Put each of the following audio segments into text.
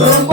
Oh.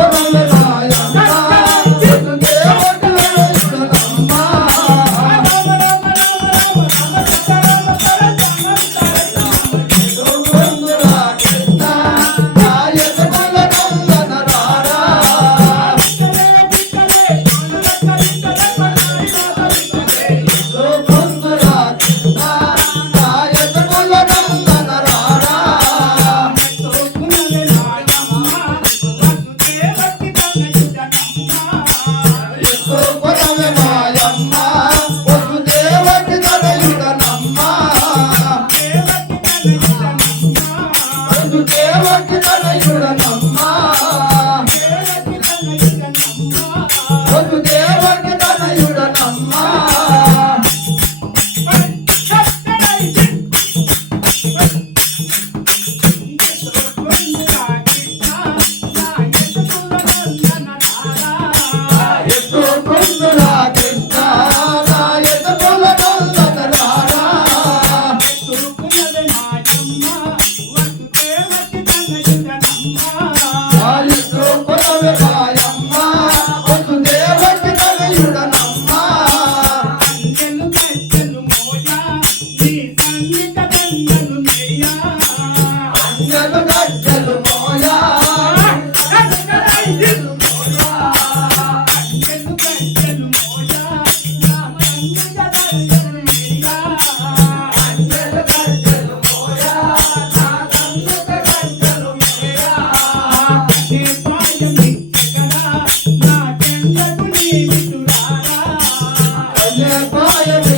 I'm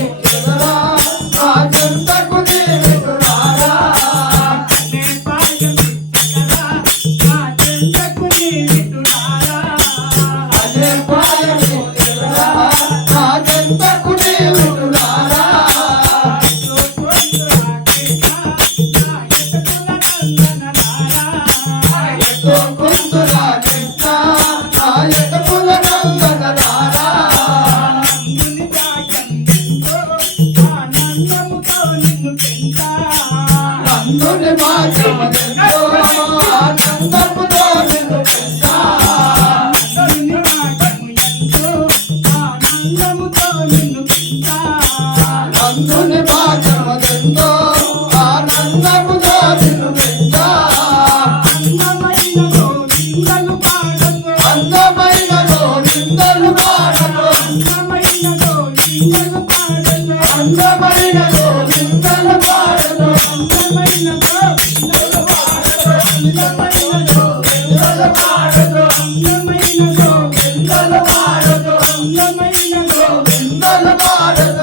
నందుని మాయమదెంతో ఆనందముతో నిన్ను పెంచా. అందమైన నిందలు పాడను. అందమైన నిందలు పాడను. నిందలు పాడను. నిందలు పాడను. నిందలు పాడను. కొందరా